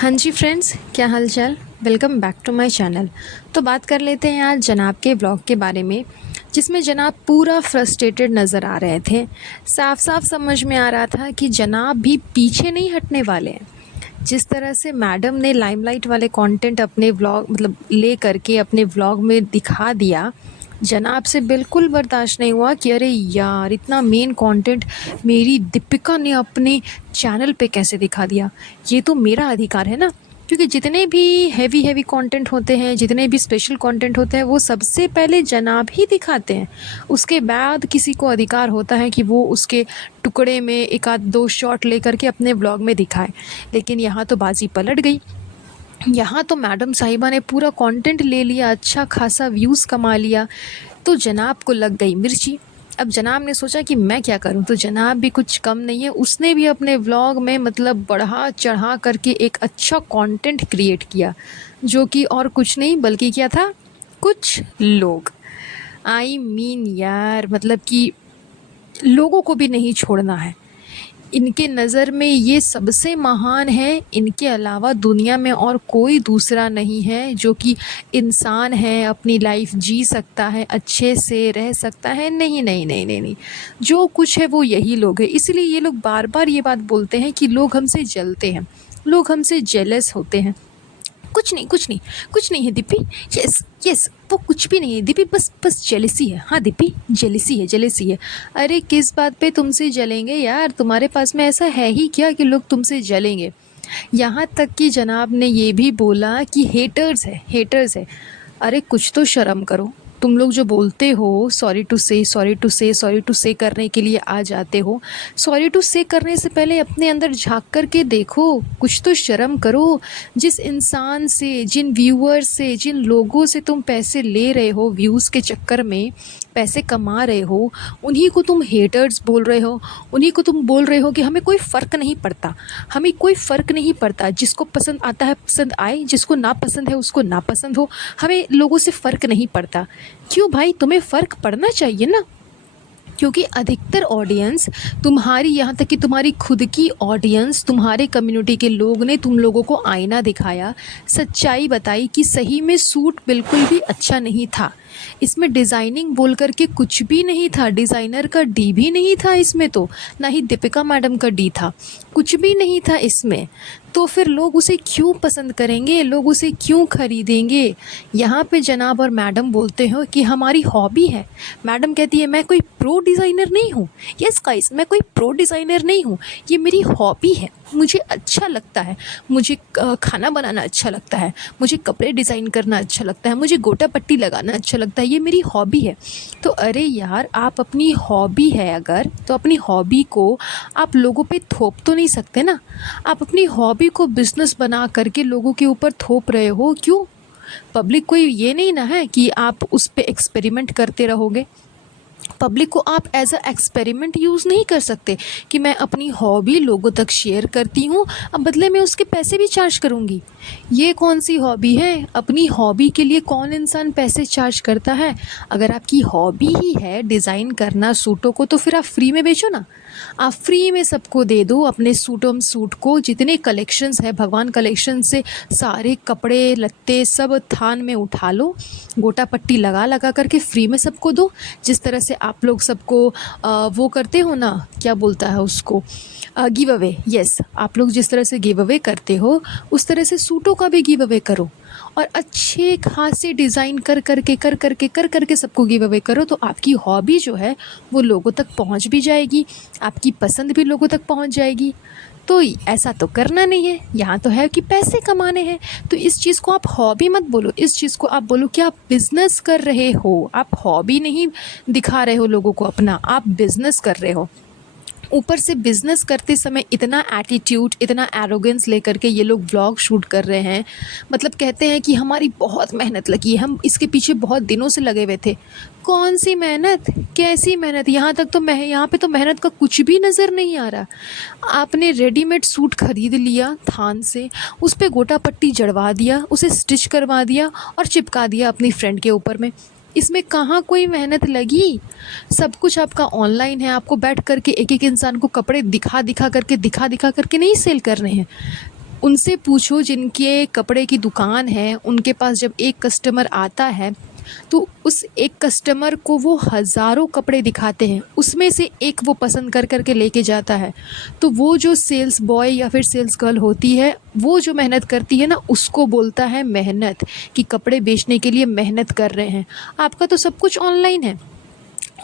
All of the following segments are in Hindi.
हाँ जी फ्रेंड्स, क्या हाल चाल। Welcome back to my channel. तो बात कर लेते हैं आज जनाब के ब्लॉग के बारे में, जिसमें जनाब पूरा फ्रस्ट्रेटेड नज़र आ रहे थे। साफ साफ समझ में आ रहा था कि जनाब भी पीछे नहीं हटने वाले हैं। जिस तरह से मैडम ने लाइमलाइट वाले कंटेंट अपने व्लॉग ले करके अपने व्लॉग में दिखा दिया, जनाब से बिल्कुल बर्दाश्त नहीं हुआ कि अरे यार, इतना मेन कंटेंट मेरी दीपिका ने अपने चैनल पे कैसे दिखा दिया। ये तो मेरा अधिकार है ना, क्योंकि जितने भी हैवी कंटेंट होते हैं, जितने भी स्पेशल कंटेंट होते हैं, वो सबसे पहले जनाब ही दिखाते हैं। उसके बाद किसी को अधिकार होता है कि वो उसके टुकड़े में एक आध दो शॉट लेकर के अपने व्लॉग में दिखाए। लेकिन यहाँ तो बाजी पलट गई। यहाँ तो मैडम साहिबा ने पूरा कंटेंट ले लिया, अच्छा खासा व्यूज़ कमा लिया, तो जनाब को लग गई मिर्ची। अब जनाब ने सोचा कि मैं क्या करूं, तो जनाब भी कुछ कम नहीं है। उसने भी अपने व्लॉग में बढ़ा चढ़ा करके एक अच्छा कंटेंट क्रिएट किया, जो कि और कुछ नहीं बल्कि क्या था, कुछ लोग। यार, कि लोगों को भी नहीं छोड़ना है। इनके नज़र में ये सबसे महान है। इनके अलावा दुनिया में और कोई दूसरा नहीं है जो कि इंसान है, अपनी लाइफ जी सकता है, अच्छे से रह सकता है। नहीं नहीं नहीं नहीं नहीं, जो कुछ है वो यही लोग हैं। इसलिए ये लोग बार बार ये बात बोलते हैं कि लोग हमसे जलते हैं, लोग हमसे जेलस होते हैं। कुछ नहीं कुछ नहीं कुछ नहीं है दीपी। यस यस, वो कुछ भी नहीं है दीपी, बस बस जेलसी है। हाँ दीपी, जेलसी है जेलसी है। अरे किस बात पे तुमसे जलेंगे यार, तुम्हारे पास में ऐसा है ही क्या कि लोग तुमसे जलेंगे। यहाँ तक कि जनाब ने ये भी बोला कि हेटर्स है, हेटर्स है। अरे कुछ तो शर्म करो। तुम लोग जो बोलते हो सॉरी टू से, सॉरी टू से, सॉरी टू से करने के लिए आ जाते हो, सॉरी टू से करने से पहले अपने अंदर झांक कर के देखो, कुछ तो शर्म करो। जिस इंसान से, जिन व्यूअर्स से, जिन लोगों से तुम पैसे ले रहे हो, व्यूज़ के चक्कर में पैसे कमा रहे हो, उन्हीं को तुम हेटर्स बोल रहे हो। उन्हीं को तुम बोल रहे हो कि हमें कोई फ़र्क नहीं पड़ता, हमें कोई फ़र्क नहीं पड़ता। जिसको पसंद आता है पसंद आए, जिसको ना पसंद है उसको ना पसंद हो, हमें लोगों से फ़र्क नहीं पड़ता। क्यों भाई, तुम्हें फ़र्क पड़ना चाहिए ना, क्योंकि अधिकतर ऑडियंस तुम्हारी, यहाँ तक कि तुम्हारी खुद की ऑडियंस, तुम्हारे कम्युनिटी के लोग ने तुम लोगों को आईना दिखाया, सच्चाई बताई कि सही में सूट बिल्कुल भी अच्छा नहीं था। इसमें डिज़ाइनिंग बोल कर के कुछ भी नहीं था, डिज़ाइनर का डी भी नहीं था इसमें, तो ना ही दीपिका मैडम का डी था, कुछ भी नहीं था इसमें। तो फिर लोग उसे क्यों पसंद करेंगे, लोग उसे क्यों खरीदेंगे। यहाँ पे जनाब और मैडम बोलते हो कि हमारी हॉबी है। मैडम कहती है मैं कोई प्रो डिज़ाइनर नहीं हूँ। यस गाइस, मैं कोई प्रो डिज़ाइनर नहीं हूँ, ये मेरी हॉबी है। मुझे अच्छा लगता है, मुझे खाना बनाना अच्छा लगता है, मुझे कपड़े डिज़ाइन करना अच्छा लगता है, मुझे गोटा पट्टी लगाना अच्छा लगता है, ये मेरी हॉबी है। तो अरे यार, आप अपनी हॉबी है अगर, तो अपनी हॉबी को आप लोगों पे थोप तो नहीं सकते ना। आप अपनी हॉबी को बिज़नेस बना करके लोगों के ऊपर थोप रहे हो, क्यों? पब्लिक को ये नहीं ना है कि आप उस पे एक्सपेरिमेंट करते रहोगे। पब्लिक को आप एज अ एक्सपेरिमेंट यूज़ नहीं कर सकते कि मैं अपनी हॉबी लोगों तक शेयर करती हूँ, अब बदले में उसके पैसे भी चार्ज करूँगी। ये कौन सी हॉबी है? अपनी हॉबी के लिए कौन इंसान पैसे चार्ज करता है? अगर आपकी हॉबी ही है डिज़ाइन करना सूटों को, तो फिर आप फ्री में बेचो ना। आप फ्री में सबको दे दो अपने सूट को, जितने कलेक्शंस है भगवान कलेक्शन से सारे कपड़े लत्ते सब थान में उठा लो, गोटा पट्टी लगा लगा करके फ्री में सबको दो। जिस तरह से आप लोग सबको वो करते हो ना, क्या बोलता है उसको, गिव अवे। यस, आप लोग जिस तरह से गिव अवे करते हो, उस तरह से सूटों का भी गिव अवे करो, और अच्छे खासे डिज़ाइन कर करके सबको गिव अवे करो। तो आपकी हॉबी जो है वो लोगों तक पहुंच भी जाएगी, आपकी पसंद भी लोगों तक पहुंच जाएगी। तो ऐसा तो करना नहीं है, यहाँ तो है कि पैसे कमाने हैं। तो इस चीज़ को आप हॉबी मत बोलो, इस चीज़ को आप बोलो कि आप बिज़नेस कर रहे हो। आप हॉबी नहीं दिखा रहे हो लोगों को अपना, आप बिज़नेस कर रहे हो। ऊपर से बिज़नेस करते समय इतना एटीट्यूड, इतना एरोगेंस लेकर के ये लोग व्लॉग शूट कर रहे हैं। कहते हैं कि हमारी बहुत मेहनत लगी है, हम इसके पीछे बहुत दिनों से लगे हुए थे। कौन सी मेहनत, कैसी मेहनत? यहाँ पे तो मेहनत का कुछ भी नज़र नहीं आ रहा। आपने रेडीमेड सूट खरीद लिया थान से, उस पर गोटा पट्टी जड़वा दिया, उसे स्टिच करवा दिया और चिपका दिया अपनी फ्रेंड के ऊपर में। इसमें कहाँ कोई मेहनत लगी? सब कुछ आपका ऑनलाइन है। आपको बैठ करके एक एक इंसान को कपड़े दिखा दिखा करके नहीं सेल करने हैं। उनसे पूछो जिनके कपड़े की दुकान है, उनके पास जब एक कस्टमर आता है तो उस एक कस्टमर को वो हज़ारों कपड़े दिखाते हैं, उसमें से एक वो पसंद कर के लेके जाता है। तो वो जो सेल्स बॉय या फिर सेल्स गर्ल होती है, वो जो मेहनत करती है ना, उसको बोलता है मेहनत, कि कपड़े बेचने के लिए मेहनत कर रहे हैं। आपका तो सब कुछ ऑनलाइन है,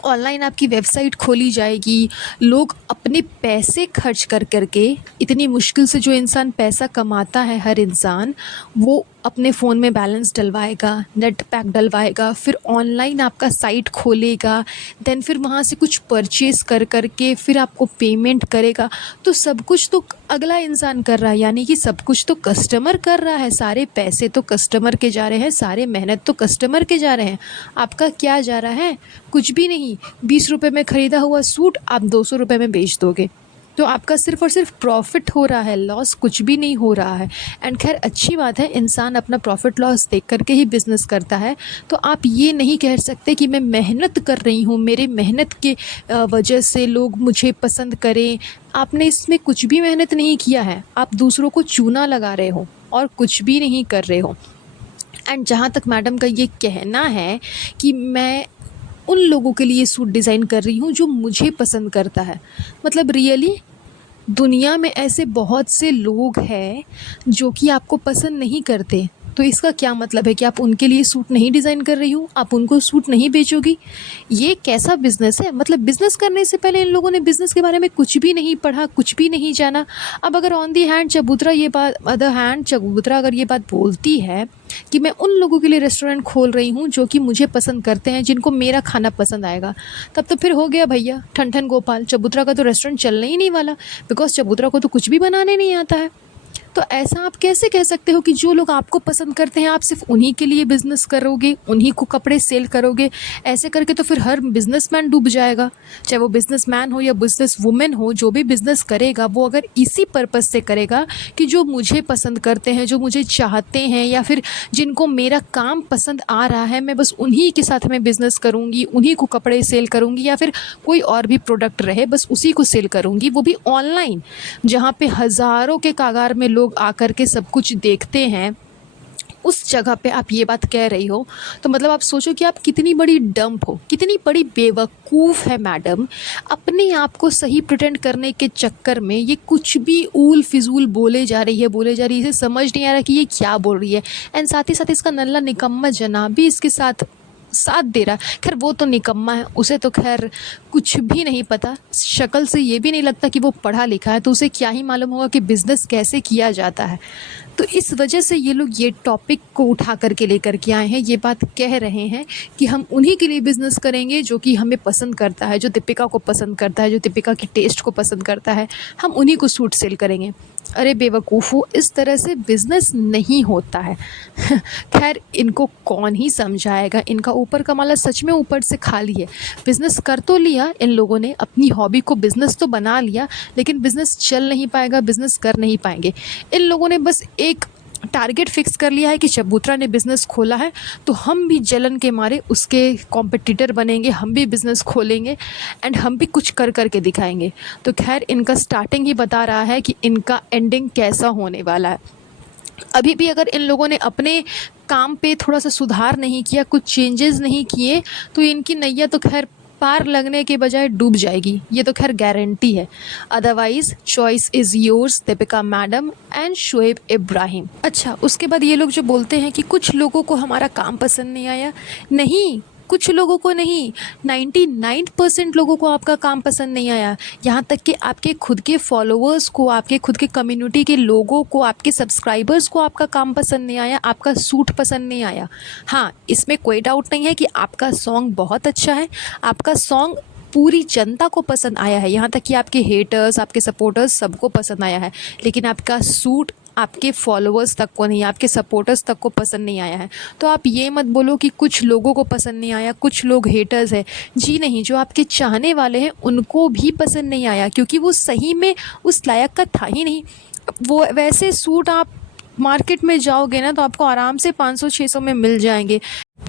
ऑनलाइन आपकी वेबसाइट खोली जाएगी, लोग अपने पैसे खर्च कर के, इतनी मुश्किल से जो इंसान पैसा कमाता है, हर इंसान, वो अपने फ़ोन में बैलेंस डलवाएगा, नेट पैक डलवाएगा, फिर ऑनलाइन आपका साइट खोलेगा, देन फिर वहाँ से कुछ परचेज़ कर के फिर आपको पेमेंट करेगा। तो सब कुछ तो अगला इंसान कर रहा है, यानी कि सब कुछ तो कस्टमर कर रहा है, सारे पैसे तो कस्टमर के जा रहे हैं, सारे मेहनत तो कस्टमर के जा रहे हैं। आपका क्या जा रहा है? कुछ भी नहीं। 20 रुपए में ख़रीदा हुआ सूट आप 200 रुपए में बेच दोगे, तो आपका सिर्फ़ और सिर्फ प्रॉफ़िट हो रहा है, लॉस कुछ भी नहीं हो रहा है। एंड खैर अच्छी बात है, इंसान अपना प्रॉफ़िट लॉस देख कर के ही बिज़नेस करता है। तो आप ये नहीं कह सकते कि मैं मेहनत कर रही हूँ, मेरे मेहनत के वजह से लोग मुझे पसंद करें। आपने इसमें कुछ भी मेहनत नहीं किया है, आप दूसरों को चूना लगा रहे हो और कुछ भी नहीं कर रहे हो। एंड जहाँ तक मैडम का ये कहना है कि मैं उन लोगों के लिए सूट डिज़ाइन कर रही हूँ जो मुझे पसंद करता है, मतलब रियली दुनिया में ऐसे बहुत से लोग हैं जो कि आपको पसंद नहीं करते। तो इसका क्या मतलब है कि आप उनके लिए सूट नहीं डिज़ाइन कर रही हो, आप उनको सूट नहीं बेचोगी? ये कैसा बिज़नेस है? मतलब बिज़नेस करने से पहले इन लोगों ने बिज़नेस के बारे में कुछ भी नहीं पढ़ा, कुछ भी नहीं जाना। अब अगर ऑन दी हैंड चबूतरा ये बात अदर हैंड चबूतरा अगर ये बात बोलती है कि मैं उन लोगों के लिए रेस्टोरेंट खोल रही हूँ जो कि मुझे पसंद करते हैं, जिनको मेरा खाना पसंद आएगा, तब तो फिर हो गया भैया ठन ठन गोपाल, चबूतरा का तो रेस्टोरेंट चलने ही नहीं वाला, बिकॉज़ चबूतरा को तो कुछ भी बनाने नहीं आता है। तो ऐसा आप कैसे कह सकते हो कि जो लोग आपको पसंद करते हैं आप सिर्फ उन्हीं के लिए बिज़नेस करोगे, उन्हीं को कपड़े सेल करोगे? ऐसे करके तो फिर हर बिज़नेसमैन डूब जाएगा, चाहे वो बिज़नेसमैन हो या बिज़नेस वुमेन हो। जो भी बिज़नेस करेगा वो अगर इसी पर्पज़ से करेगा कि जो मुझे पसंद करते हैं, जो मुझे चाहते हैं, या फिर जिनको मेरा काम पसंद आ रहा है, मैं बस उन्हीं के साथ मैं बिज़नेस करूँगी, उन्हीं को कपड़े सेल करूँगी, या फिर कोई और भी प्रोडक्ट रहे बस उसी को सेल करूँगी, वो भी ऑनलाइन, जहाँ पे हज़ारों के कागार में लोग आकर के सब कुछ देखते हैं। उस जगह पे आप ये बात कह रही हो, तो मतलब आप सोचो कि आप कितनी बड़ी डंप हो, कितनी बड़ी बेवकूफ़ है मैडम। अपने आप को सही प्रिटेंड करने के चक्कर में ये कुछ भी ऊल फिजूल बोले जा रही है, इसे समझ नहीं आ रहा कि ये क्या बोल रही है। एंड साथ ही साथ इसका नल्ला निकम्मा जनाब भी इसके साथ साथ दे रहा। खैर वो तो निकम्मा है, उसे तो खैर कुछ भी नहीं पता, शक्ल से ये भी नहीं लगता कि वो पढ़ा लिखा है, तो उसे क्या ही मालूम होगा कि बिज़नेस कैसे किया जाता है। तो इस वजह से ये लोग ये टॉपिक को उठा करके लेकर के आए हैं, ये बात कह रहे हैं कि हम उन्हीं के लिए बिज़नेस करेंगे जो कि हमें पसंद करता है, जो दीपिका को पसंद करता है, जो दीपिका की टेस्ट को पसंद करता है, हम उन्हीं को सूट सेल करेंगे। अरे बेवकूफ़ो, इस तरह से बिज़नेस नहीं होता है। खैर इनको कौन ही समझाएगा, इनका ऊपर का माला सच में ऊपर से खाली है। बिज़नेस कर तो लिया इन लोगों ने, अपनी हॉबी को बिज़नेस तो बना लिया, लेकिन बिज़नेस चल नहीं पाएगा, बिज़नेस कर नहीं पाएंगे। इन लोगों ने बस एक टारगेट फिक्स कर लिया है कि चबूतरा ने बिज़नेस खोला है तो हम भी जलन के मारे उसके कॉम्पिटिटर बनेंगे, हम भी बिज़नेस खोलेंगे एंड हम भी कुछ कर कर के दिखाएंगे। तो खैर इनका स्टार्टिंग ही बता रहा है कि इनका एंडिंग कैसा होने वाला है। अभी भी अगर इन लोगों ने अपने काम पे थोड़ा सा सुधार नहीं किया, कुछ चेंजेस नहीं किए, तो इनकी नैया तो खैर पार लगने के बजाय डूब जाएगी, ये तो खैर गारंटी है। Otherwise choice is yours, Deepika madam and Shoaib Ibrahim. अच्छा, उसके बाद ये लोग जो बोलते हैं कि कुछ लोगों को हमारा काम पसंद नहीं आया, नहीं, कुछ लोगों को नहीं, 99% लोगों को आपका काम पसंद नहीं आया। यहाँ तक कि आपके खुद के फॉलोअर्स को, आपके खुद के कम्युनिटी के लोगों को, आपके सब्सक्राइबर्स को आपका काम पसंद नहीं आया, आपका सूट पसंद नहीं आया। हाँ, इसमें कोई डाउट नहीं है कि आपका सॉन्ग बहुत अच्छा है, आपका सॉन्ग पूरी जनता को पसंद आया है, यहाँ तक कि आपके हेटर्स, आपके सपोर्टर्स सबको पसंद आया है, लेकिन आपका सूट आपके फॉलोअर्स तक को नहीं, आपके सपोर्टर्स तक को पसंद नहीं आया है। तो आप ये मत बोलो कि कुछ लोगों को पसंद नहीं आया, कुछ लोग हेटर्स हैं। जी नहीं, जो आपके चाहने वाले हैं उनको भी पसंद नहीं आया, क्योंकि वो सही में उस लायक का था ही नहीं। वो वैसे सूट आप मार्केट में जाओगे ना तो आपको आराम से 500-600 में मिल जाएंगे,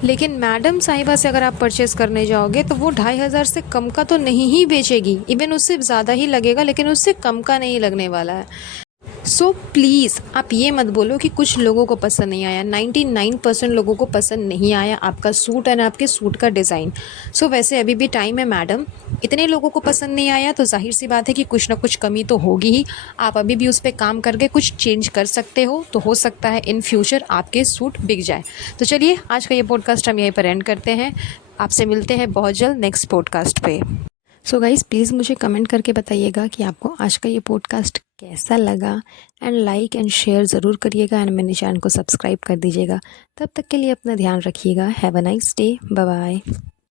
लेकिन मैडम साहिबा से अगर आप परचेज़ करने जाओगे तो वो 2500 से कम का तो नहीं ही बेचेगी, इवन उससे ज़्यादा ही लगेगा, लेकिन उससे कम का नहीं लगने वाला है। सो प्लीज़ आप ये मत बोलो कि कुछ लोगों को पसंद नहीं आया। 99% लोगों को पसंद नहीं आया आपका सूट एंड आपके सूट का डिज़ाइन। सो वैसे अभी भी टाइम है मैडम, इतने लोगों को पसंद नहीं आया तो ज़ाहिर सी बात है कि कुछ ना कुछ कमी तो होगी ही। आप अभी भी उस पे काम करके कुछ चेंज कर सकते हो, तो हो सकता है इन फ्यूचर आपके सूट बिक जाए। तो चलिए आज का ये पॉडकास्ट हम यहीं पर एंड करते हैं। आपसे मिलते हैं बहुत जल्द नेक्स्ट पॉडकास्ट पे। सो गाइज़ प्लीज़ मुझे कमेंट करके बताइएगा कि आपको आज का ये पॉडकास्ट कैसा लगा एंड लाइक एंड शेयर ज़रूर करिएगा एंड मेरे चैनल को सब्सक्राइब कर दीजिएगा। तब तक के लिए अपना ध्यान रखिएगा। Have a nice day. Bye bye.